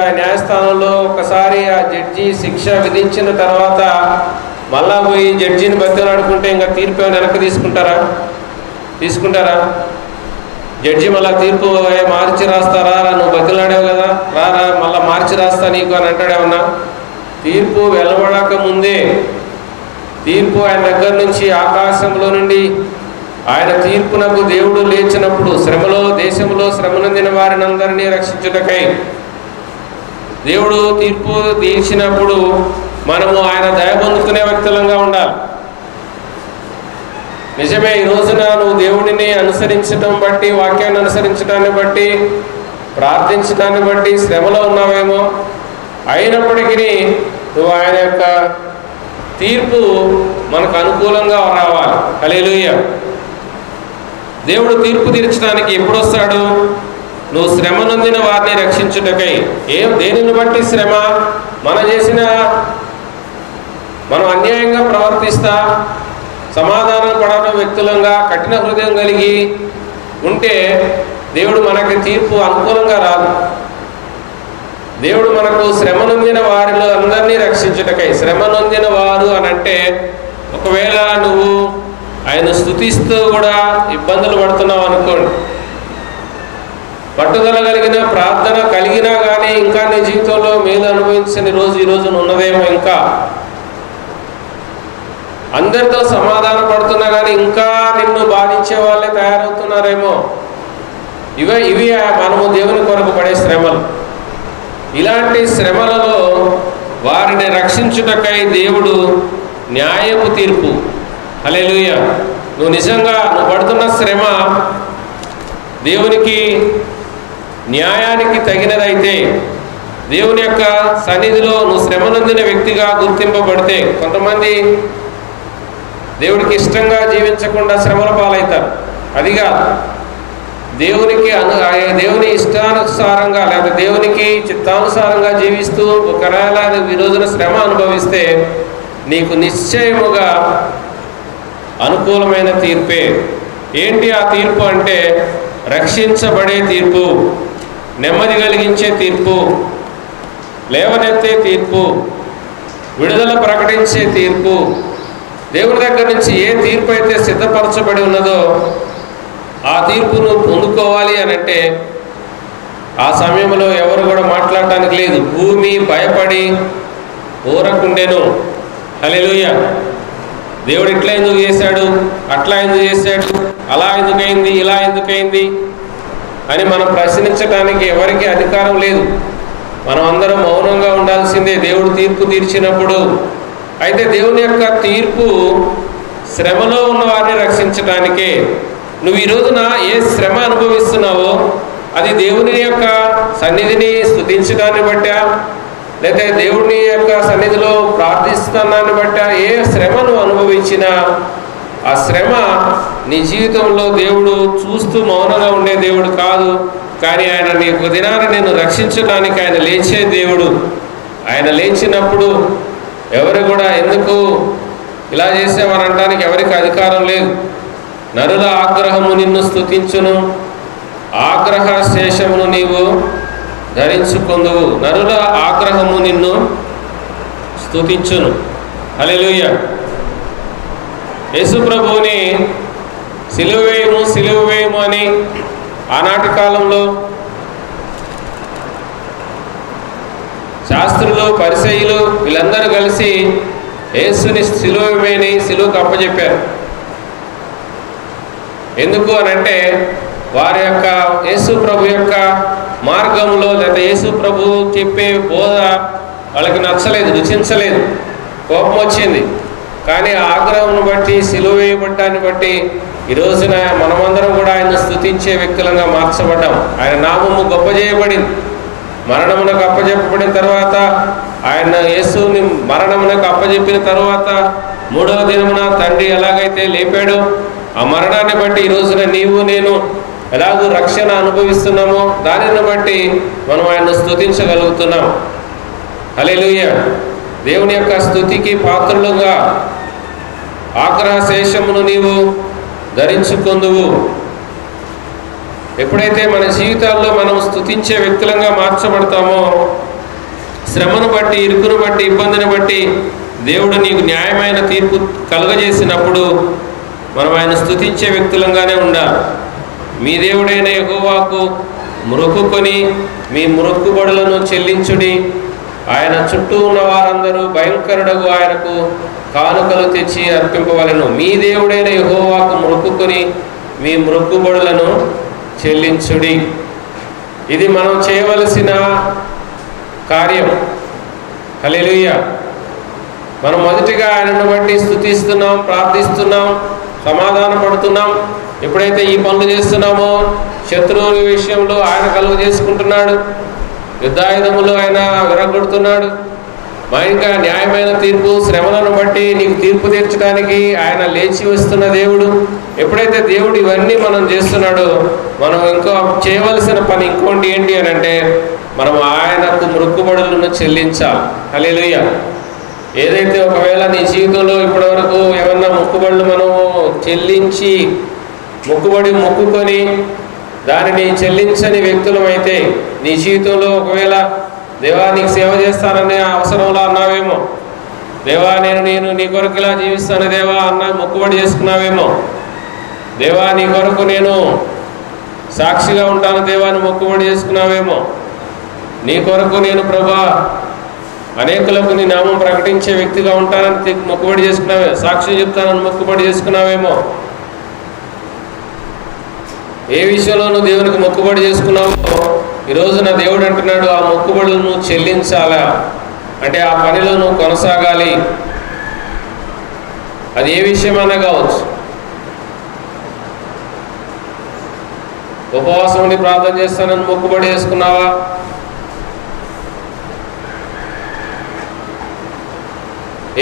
ఆ న్యాయస్థానంలో ఒకసారి ఆ జడ్జి శిక్ష విధించిన తర్వాత మళ్ళా పోయి జడ్జిని బ్రతిలాడుకుంటే ఇంకా తీర్పు ఏమైనా వెనక్కి తీసుకుంటారా? జడ్జి మళ్ళీ తీర్పు మార్చి రాస్తారా? నువ్వు బతిలాడావు కదా, రారా మళ్ళీ మార్చి రాస్తా నీకు అని అంటాడేమన్నా? తీర్పు వెలువడక ముందే, తీర్పు ఆయన దగ్గర నుంచి ఆకాశంలో నుండి ఆయన తీర్పునకు దేవుడు లేచినప్పుడు, దేశంలో శ్రమ నొందిన వారిని అందరినీ రక్షించుటకై దేవుడు తీర్పు తీర్చినప్పుడు మనము ఆయన దయ పొందుకునే వ్యక్తులంగా ఉండాలి. నిజమే, ఈ రోజున నువ్వు దేవుడిని అనుసరించడం బట్టి, వాక్యాన్ని అనుసరించడాన్ని బట్టి, ప్రార్థించడాన్ని బట్టి శ్రమలో ఉన్నావేమో. అయినప్పటికీ నువ్వు ఆయన యొక్క తీర్పు మనకు అనుకూలంగా రావాలి. హల్లెలూయా. దేవుడు తీర్పు తీర్చడానికి ఎప్పుడు వస్తాడు? నువ్వు శ్రమ నొందిన వారిని రక్షించుటకై. దేనిని బట్టి శ్రమ? మనం అన్యాయంగా ప్రవర్తిస్తా, సమాధానం పడని వ్యక్తులంగా, కఠిన హృదయం కలిగి ఉంటే దేవుడు మనకి తీర్పు అనుకూలంగా రాదు. దేవుడు మనకు శ్రమ నొందిన వారిలో అందరినీ రక్షించుటకై. శ్రమ నొందిన వారు అని అంటే, ఒకవేళ నువ్వు ఆయన స్తుతిస్తూ కూడా ఇబ్బందులు పడుతున్నావు అనుకోండి, పట్టుదల కలిగిన ప్రార్థన కలిగినా కానీ ఇంకా నీ జీవితంలో మేలు అనుభవించని రోజు ఈ రోజున ఉన్నదేమో. ఇంకా అందరితో సమాధాన పడుతున్నా కానీ ఇంకా నిన్ను బాధించే వాళ్ళే తయారవుతున్నారేమో. ఇవి మనము దేవుని కొరకు పడే శ్రమలు. ఇలాంటి శ్రమలలో వారిని రక్షించుటకై దేవుడు న్యాయపు తీర్పు. హల్లెలూయా. నువ్వు నిజంగా నువ్వు పడుతున్న శ్రమ దేవునికి న్యాయానికి తగినదైతే, దేవుని యొక్క సన్నిధిలో నువ్వు శ్రమ నొందిన వ్యక్తిగా గుర్తింపబడితే, కొంతమంది దేవుడికి ఇష్టంగా జీవించకుండా శ్రమల పాలవుతారు. అదిగా దేవుని ఇష్టానుసారంగా లేదా దేవునికి చిత్తానుసారంగా జీవిస్తూ ఒకవేళ ఈ రోజున శ్రమ అనుభవిస్తే నీకు నిశ్చయముగా అనుకూలమైన తీర్పే. ఏంటి ఆ తీర్పు అంటే రక్షించబడే తీర్పు, నెమ్మది కలిగించే తీర్పు, లేవనెత్తే తీర్పు, విడుదల ప్రకటించే తీర్పు. దేవుని దగ్గర నుంచి ఏ తీర్పు అయితే సిద్ధపరచబడి ఉన్నదో ఆ తీర్పును పొందుకోవాలి అని అంటే ఆ సమయంలో ఎవరు కూడా మాట్లాడటానికి లేదు. భూమి భయపడి ఊరకుండెను. హల్లెలూయా. దేవుడు ఇట్లా ఎందుకు చేశాడు, అట్లా ఎందుకు చేశాడు, అలా ఎందుకైంది, ఇలా ఎందుకైంది అని మనం ప్రశ్నించడానికి ఎవరికి అధికారం లేదు. మనం అందరం మౌనంగా ఉండాల్సిందే దేవుడు తీర్పు తీర్చినప్పుడు. అయితే దేవుని యొక్క తీర్పు శ్రమలో ఉన్న వారిని రక్షించడానికే. నువ్వు ఈ రోజున ఏ శ్రమ అనుభవిస్తున్నావో అది దేవుని యొక్క సన్నిధిని స్తుతించడాన్ని బట్టా, లేదా దేవుని యొక్క సన్నిధిలో ప్రార్థిస్తున్నాన్ని బట్టా, ఏ శ్రమను అనుభవించినా ఆ శ్రమ నీ జీవితంలో దేవుడు చూస్తూ మౌనంగా ఉండే దేవుడు కాదు. కానీ ఆయన నీకు దినాన్ని నేను రక్షించడానికి ఆయన లేచే దేవుడు. ఆయన లేచినప్పుడు ఎవరు కూడా ఎందుకు ఇలా చేసేవారు అనడానికి ఎవరికి అధికారం లేదు. నరుల ఆగ్రహము నిన్ను స్తుతించును, ఆగ్రహ శేషమును నీవు ధరించుకొందువు. నరుల ఆగ్రహము నిన్ను స్తుతించును. హల్లెలూయా. యేసు ప్రభువుని సిలువ వేయము, సిలువ వేయము అని ఆనాటి కాలంలో శాస్త్రులు, పరిసయ్యులు వీళ్ళందరూ కలిసి యేసుని సిలువ వేయని సిలువకు అప్పచెప్పారు. ఎందుకు అని అంటే వారి యొక్క యేసు ప్రభు యొక్క మార్గంలో లేదా యేసు ప్రభు చెప్పే బోధ వాళ్ళకి నచ్చలేదు, రుచించలేదు, కోపం వచ్చింది. కానీ ఆగ్రహం బట్టి సిలువ వేయబడ్డాన్ని బట్టి ఈ రోజున మనమందరం కూడా ఆయన స్తుతించే వ్యక్తులంగా మార్చబడ్డాం. ఆయన నామము గొప్ప చేయబడింది. మరణమునకు అప్పచెప్పబడిన తర్వాత ఆయన యేసుని మరణమునకు అప్పచెప్పిన తర్వాత మూడవ దినమున తండ్రి ఎలాగైతే లేపాడో ఆ మరణాన్ని బట్టి ఈ రోజున నీవు నేను ఎలాగూ రక్షణ అనుభవిస్తున్నామో దానిని బట్టి మనం ఆయన్ను స్తుతించగలుగుతున్నాం. హల్లెలూయా. దేవుని యొక్క స్తుతికి పాత్రులుగా ఆగ్రహ శేషమును నీవు ధరించుకొందువు. ఎప్పుడైతే మన జీవితాల్లో మనం స్తుతించే వ్యక్తులంగా మార్చబడతామో శ్రమను బట్టి, ఇరుకును బట్టి, ఇబ్బందిని బట్టి దేవుడు నీకు న్యాయమైన తీర్పు కలుగజేసినప్పుడు మనం ఆయన స్తుతించే వ్యక్తులంగానే ఉండాలి. మీ దేవుడైన యెహోవాకు మొక్కుకొని మీ మొక్కుబడులను చెల్లించుడి. ఆయన చుట్టూ ఉన్న వారందరూ భయంకరుడగు ఆయనకు కానుకలు తెచ్చి అర్పింపవలెను. మీ దేవుడైన యెహోవాకు మొక్కుకొని మీ మొక్కుబడులను చెల్లించుడి. ఇది మనం చేయవలసిన కార్యం. హల్లెలూయా. మనం మొదటిగా ఆయనను బట్టి స్తుతిస్తున్నాం, ప్రార్థిస్తున్నాం, సమాధాన పడుతున్నాం. ఎప్పుడైతే ఈ పనులు చేస్తున్నామో శత్రువుల విషయంలో ఆయన కలుగు చేసుకుంటున్నాడు, యుద్ధాయుధములు ఆయన విరగొడుతున్నాడు. మా ఇంకా న్యాయమైన తీర్పు శ్రమలను బట్టి నీకు తీర్పు తీర్చడానికి ఆయన లేచి వస్తున్న దేవుడు. ఎప్పుడైతే దేవుడు ఇవన్నీ మనం చేస్తున్నాడో మనం ఇంకో చేయవలసిన పని ఇంకోటి ఏంటి అని అంటే మనం ఆయనకు మొక్కుబడులను చెల్లించాలి. హల్లెలూయా. ఏదైతే ఒకవేళ నీ జీవితంలో ఇప్పటివరకు ఏమన్నా మొక్కుబడులు మనము చెల్లించి మొక్కుకొని దానిని చెల్లించని వ్యక్తులమైతే నీ జీవితంలో ఒకవేళ దేవా నీకు సేవ చేస్తాననే అవసరంలో అన్నావేమో, దేవా నేను నీ కొరకు ఇలా జీవిస్తాను దేవా అన్న మొక్కుబడి చేసుకున్నావేమో, దేవా నీ కొరకు నేను సాక్షిగా ఉంటాను దేవా అని మొక్కుబడి చేసుకున్నావేమో. నీ కొరకు నేను ప్రభా అనేకులకు నీ నామం ప్రకటించే వ్యక్తిగా ఉంటానని మొక్కుబడి చేసుకున్నావే, సాక్షి చెప్తానని మొక్కుబడి చేసుకున్నావేమో. ఏ విషయంలో నువ్వు దేవునికి మొక్కుబడి చేసుకున్నావో ఈరోజు నా దేవుడు అంటున్నాడు, ఆ మొక్కుబడులు నువ్వు చెల్లించాలా, అంటే ఆ పనిలో నువ్వు కొనసాగాలి. అది ఏ విషయమైనా కావచ్చు. ఉపవాసం ఉండి ప్రార్థన చేస్తానని మొక్కుబడి చేసుకున్నావా?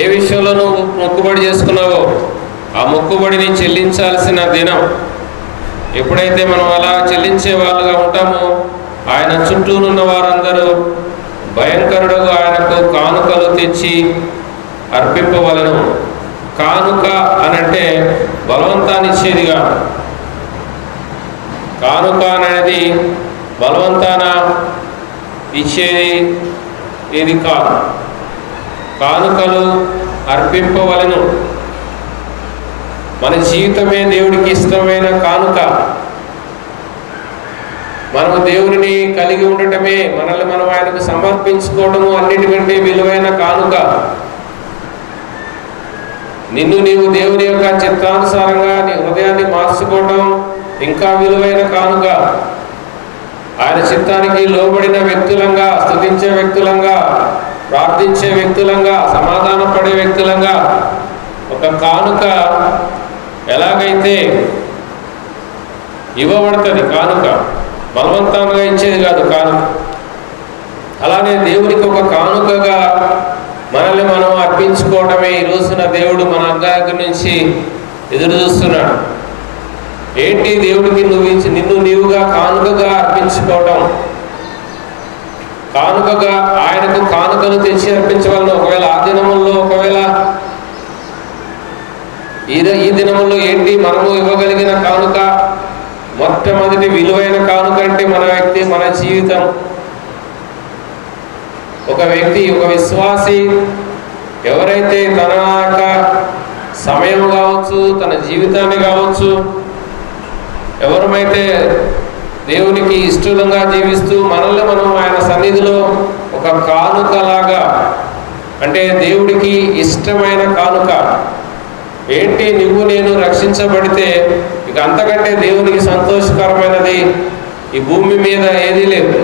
ఏ విషయంలో నువ్వు మొక్కుబడి చేసుకున్నావో ఆ మొక్కుబడిని చెల్లించాల్సిన దినం. ఎప్పుడైతే మనం అలా చెల్లించే వాళ్ళుగా ఉంటామో ఆయన చుట్టూనున్న వారందరూ భయంకరుడు ఆయనకు కానుకలు తెచ్చి అర్పింపవలను. కానుక అనంటే బలవంతాన్ని ఇచ్చేదిగా. కానుక అనేది బలవంతాన ఇచ్చేది ఇది కాదు. కానుకలు అర్పింపవలను. మన జీవితమే దేవుడికి ఇష్టమైన కానుక. మనము దేవుడిని కలిగి ఉండటమే, మనల్ని మనం ఆయనకు సమర్పించుకోవడము అన్నిటికంటే విలువైన కానుక. నిన్ను నీవు దేవుని యొక్క చిత్తానుసారంగా నీ హృదయాన్ని మార్చుకోవడం ఇంకా విలువైన కానుక. ఆయన చిత్తానికి లోబడిన వ్యక్తులంగా, స్తుతించే వ్యక్తులంగా, ప్రార్థించే వ్యక్తులంగా, సమాధాన పడే వ్యక్తులంగా ఒక కానుక ఎలాగైతే ఇవ్వబడుతుంది, కానుక బలవంతంగా ఇచ్చేది కాదు కానుక. అలానే దేవునికి ఒక కానుకగా మనల్ని మనం అర్పించుకోవడమే ఈ రోజున దేవుడు మన దగ్గర నుంచి ఎదురు చూస్తున్నాడు. ఏంటి దేవుడికి నిన్ను నీవుగా కానుకగా అర్పించుకోవడం. కానుకగా ఆయనకు కానుకలు తెచ్చి అర్పించవలను. ఒకవేళ ఆ దినముల్లో, ఒకవేళ ఈ దినముల్లో ఏంటి మనము ఇవ్వగలిగిన కానుక? మొట్టమొదటి విలువైన కానుక అంటే మన వ్యక్తి, మన జీవితం. ఒక వ్యక్తి, ఒక విశ్వాసి ఎవరైతే తన యొక్క సమయం కావచ్చు, తన జీవితాన్ని కావచ్చు, ఎవరమైతే దేవునికి ఇష్టంగా జీవిస్తూ మనల్ని మనం ఆయన సన్నిధిలో ఒక కానుకలాగా, అంటే దేవుడికి ఇష్టమైన కానుక. ఏంటి నువ్వు నేను రక్షించబడితే ఇక అంతకంటే దేవునికి సంతోషకరమైనది ఈ భూమి మీద ఏదీ లేదు.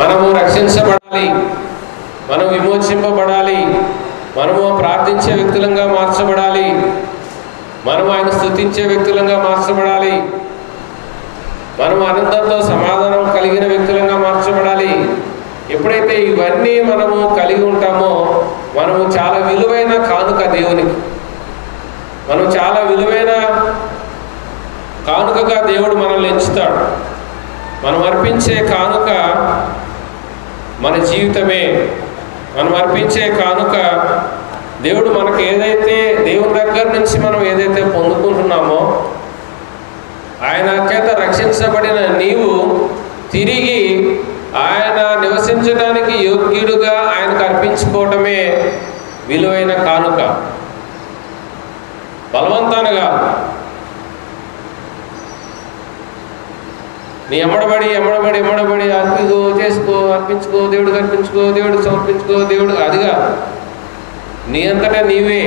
మనము రక్షించబడాలి, మనం విమోచింపబడాలి, మనము ప్రార్థించే వ్యక్తులంగా మార్చబడాలి, మనము ఆయన స్తుతించే వ్యక్తులంగా మార్చబడాలి, మనము ఆనందంతో సమాధానం కలిగిన వ్యక్తులంగా మార్చబడాలి. ఎప్పుడైతే ఇవన్నీ మనము కలిగి ఉంటామో మనము చాలా విలువైన కానుక దేవునికి. మనం చాలా విలువైన కానుకగా దేవుడు మనల్ని ఎంచుతాడు. మనం అర్పించే కానుక మన జీవితమే. మనం అర్పించే కానుక దేవుడు మనకు ఏదైతే దేవుని దగ్గర నుంచి మనం ఏదైతే పొందుకుంటున్నామో, ఆయన చేత రక్షించబడిన నీవు తిరిగి ఆయన నివసించడానికి యోగ్యుడుగా ఆయనకు అర్పించుకోవటమే విలువైన కానుక. బలవంతానగా నీ ఎమ్మడబడి అర్పించుకో దేవుడికి అర్పించుకో, దేవుడికి సమర్పించుకో, దేవుడు అదిగా నీ అంతటా నీవే,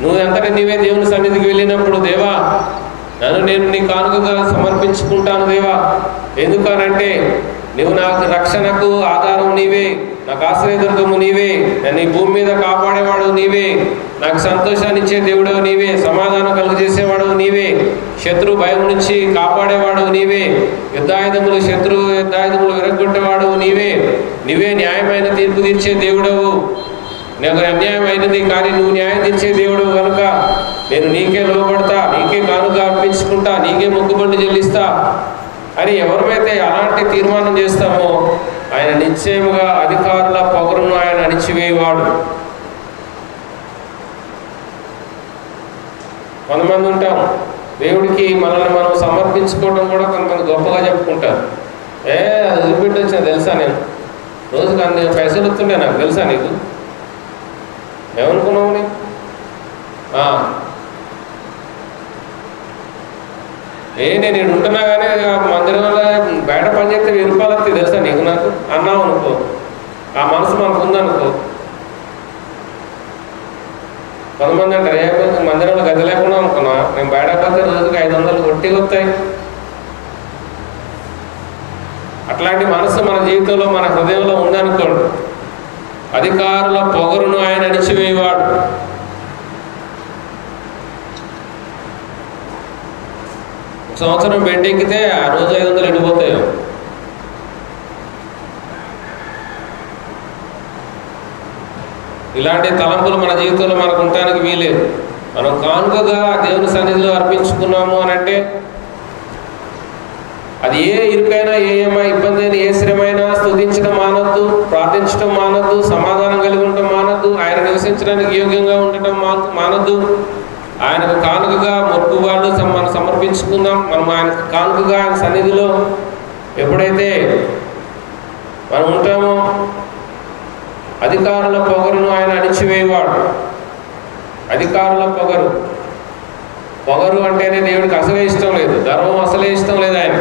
నువ్వు అంతటా నీవే దేవుని సన్నిధికి వెళ్ళినప్పుడు, దేవా నేను నీ కానుకగా సమర్పించుకుంటాను దేవా. ఎందుకనంటే నువ్వు నాకు రక్షణకు ఆధారం నీవే, నాకు ఆశ్రయదుర్గము నీవే, నన్ను ఈ భూమి మీద కాపాడేవాడు నీవే, నాకు సంతోషాన్ని ఇచ్చే దేవుడు నీవే, సమాధానం కలుగజేసేవాడు నీవే, శత్రు భయం నుంచి కాపాడేవాడు నీవే, శత్రు యుద్ధాయుధములు విరగొట్టేవాడు నీవే, నీవే న్యాయమైన తీర్పు తీర్చే దేవుడవు. నాకు అన్యాయమైనది కానీ నువ్వు న్యాయం తీర్చే దేవుడు కనుక నేను నీకే లోబడతా, నీకే కానుక అర్పించుకుంటా, నీకే మొక్కుబడులు చెల్లిస్తా అని ఎవరైతే అలాంటి తీర్మానం చేస్తామో ఆయన నిశ్చయముగా అధికారుల పొగరును ఆయన అణిచివేయవాడు. కొంతమంది ఉంటాం దేవుడికి మనల్ని మనం సమర్పించుకోవడం కూడా కొంతమంది గొప్పగా చెప్పుకుంటారు. అది వదిలిపెట్టి వచ్చిన తెలుసా, నేను రోజుకి అన్ని పైసలు వస్తుండే నాకు తెలుసా, నీకు ఏమనుకున్నావు నేను ఇక్కడ ఉంటున్నా కానీ మందిరంలో బయట పని చేస్తే 1000 రూపాయలు వస్తాయి తెలుసా నీకు నాకు అన్నావు అనుకో, ఆ మనసు మనకు ఉందనుకో. కొంతమంది అంటారు మందిరంలో గది లేకుండా అనుకున్నా, నేను బయట పోతే రోజుకి 500 కొట్టి వస్తాయి. అట్లాంటి మనసు మన జీవితంలో మన హృదయంలో ఉందనుకోండి, అధికారుల పొగరును ఆయన అణిచివేయవాడు. సంవత్సరం బెడ్ ఎక్కితే ఆ రోజు 500 ఎడిపోతాయో. ఇలాంటి తలంపులు మన జీవితంలో మనకు ఉండటానికి వీలేదు. మనం కానుకగా దేవుని సన్నిధిలో అర్పించుకున్నాము అని అంటే అది ఏ ఇరుకైనా ఏమైనా ఇబ్బంది అయినా ఏ శ్రమైనా స్తుతించడం మానద్దు, ప్రార్థించడం మానద్దు, సమాధానం కలిగి ఉండటం మానద్దు, ఆయన నివసించడానికి యోగ్యంగా ఉండటం మానద్దు. ఆయనకు కానుకగా మొక్కుబాట్లు మనం సమర్పించుకుందాం. మనం ఆయనకు కానుకగా ఆయన సన్నిధిలో ఎప్పుడైతే మనం ఉంటామో అధికారుల పొగరును ఆయన అణిచివేయవాడు. అధికారుల పొగరు అంటేనే దేవుడికి అసలే ఇష్టం లేదు. గర్వం అసలే ఇష్టం లేదు ఆయన.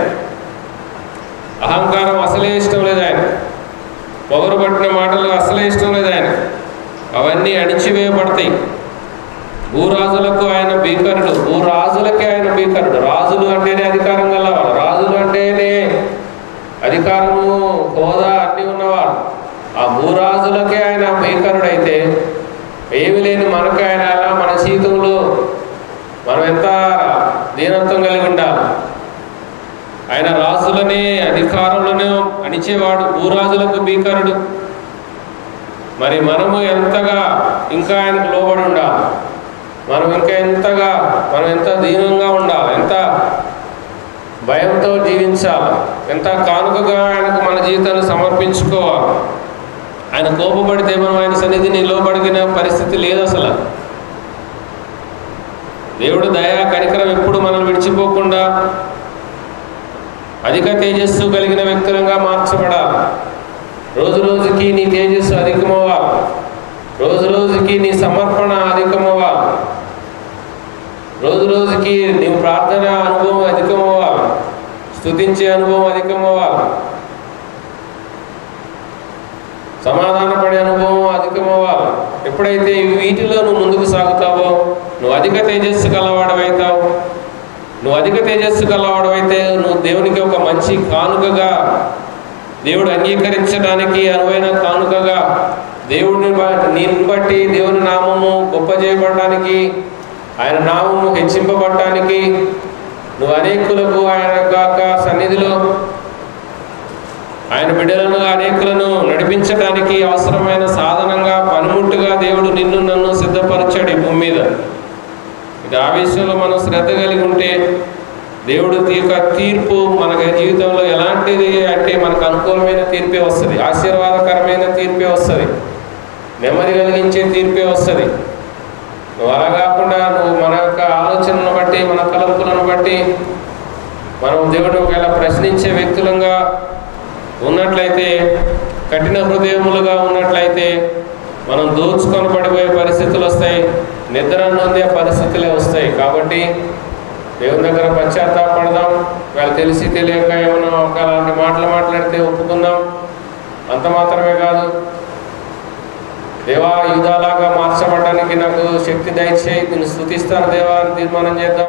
అహంకారం అసలే ఇష్టం లేదు ఆయన. పొగరు పట్టిన మాటలు అసలే ఇష్టం లేదు ఆయన. అవన్నీ అణిచివేయబడతాయి. భూరాజులకు ఆయన భీకరుడు, భూరాజులకే ఆయన భీకరుడు. రాజులు అంటేనే అధికారం గలవాడు, రాజులు అంటేనే అధికారము హోదా అన్నీ ఉన్నవాడు. ఆ భూరాజులకే ఆయన భీకరుడైతే ఏమి లేని మనకు ఆయన మన జీవితంలో మనం ఎంత దీనత్వం కలిగి ఉండాలి. ఆయన రాజులనే అధికారులను అణిచేవాడు, భూరాజులకు భీకరుడు. మరి మనము ఎంతగా ఇంకా ఆయనకు లోబడి ఉండాలి, మనం ఎంత దీనంగా ఉండాలి, ఎంత భయంతో జీవించాలి, ఎంత కానుకగా ఆయనకు మన జీవితాన్ని సమర్పించుకోవాలి. ఆయన కోపపడితే మనం ఆయన సన్నిధిని లోబడిన పరిస్థితి లేదు అసలు. దేవుడు దయా కనికరం ఎప్పుడు మనం విడిచిపోకుండా అధిక తేజస్సు కలిగిన వ్యక్తులుగా మార్చబడాలి. రోజు రోజుకి నీ తేజస్సు అధికమవ్వాలి, రోజు రోజుకి నీ సమర్పణ అధికమవ్వాలి, రోజు రోజుకి నీ ప్రార్థన అనుభవం అధికమవ్వాలి, స్తుతించే అనుభవం అధికమవ్వాలి, సమాధాన పడే అనుభవం అధికమవ్వాలి. ఎప్పుడైతే వీటిలో నువ్వు ముందుకు సాగుతావో నువ్వు అధిక తేజస్సు కలవాడవైతావు. నువ్వు అధిక తేజస్సు కలవాడవైతే నువ్వు దేవునికి ఒక మంచి కానుకగా, దేవుడు అంగీకరించడానికి అనువైన కానుకగా, దేవుడిని బట్టి దేవుని నామము గొప్ప చేయబడటానికి, ఆయన నామము హెచ్చింపబడటానికి, నువ్వు అనేకులకు ఆయన యొక్క సన్నిధిలో ఆయన బిడ్డలను అనేకులను నడిపించడానికి అవసరమైన సాధనంగా పనిముట్టుగా దేవుడు నిన్ను నన్ను సిద్ధపరచాడు ఈ భూమి మీద. ఇది ఆ విషయంలో మనం శ్రద్ధ కలిగి ఉంటే దేవుడు తీర్పు మన జీవితంలో ఎలాంటిది అంటే మనకు అనుకూలమైన తీర్పే వస్తుంది, ఆశీర్వాదకరమైన తీర్పే వస్తుంది, నెమ్మది కలిగించే తీర్పే వస్తుంది. నువ్వు అలా కాకుండా నువ్వు మన యొక్క ఆలోచనను బట్టి మన తలంపులను బట్టి మనం దేవుడు ఒకవేళ ప్రశ్నించే వ్యక్తులంగా ఉన్నట్లయితే, కఠిన హృదయములుగా ఉన్నట్లయితే మనం దోచుకొని పడిపోయే పరిస్థితులు వస్తాయి, నిద్ర నొందే పరిస్థితులే వస్తాయి. కాబట్టి దేవుని దగ్గర పశ్చాత్తాపడదాం. వాళ్ళు తెలిసి తెలియక ఏమైనా ఒకలాంటి మాటలు మాట్లాడితే ఒప్పుకుందాం. అంత మాత్రమే కాదు, దేవా యూదాలాగా మార్చబడడానికి నాకు శక్తి దయచేయి, నేను స్తుతిస్తాను దేవా అని తీర్మానం చేద్దాం.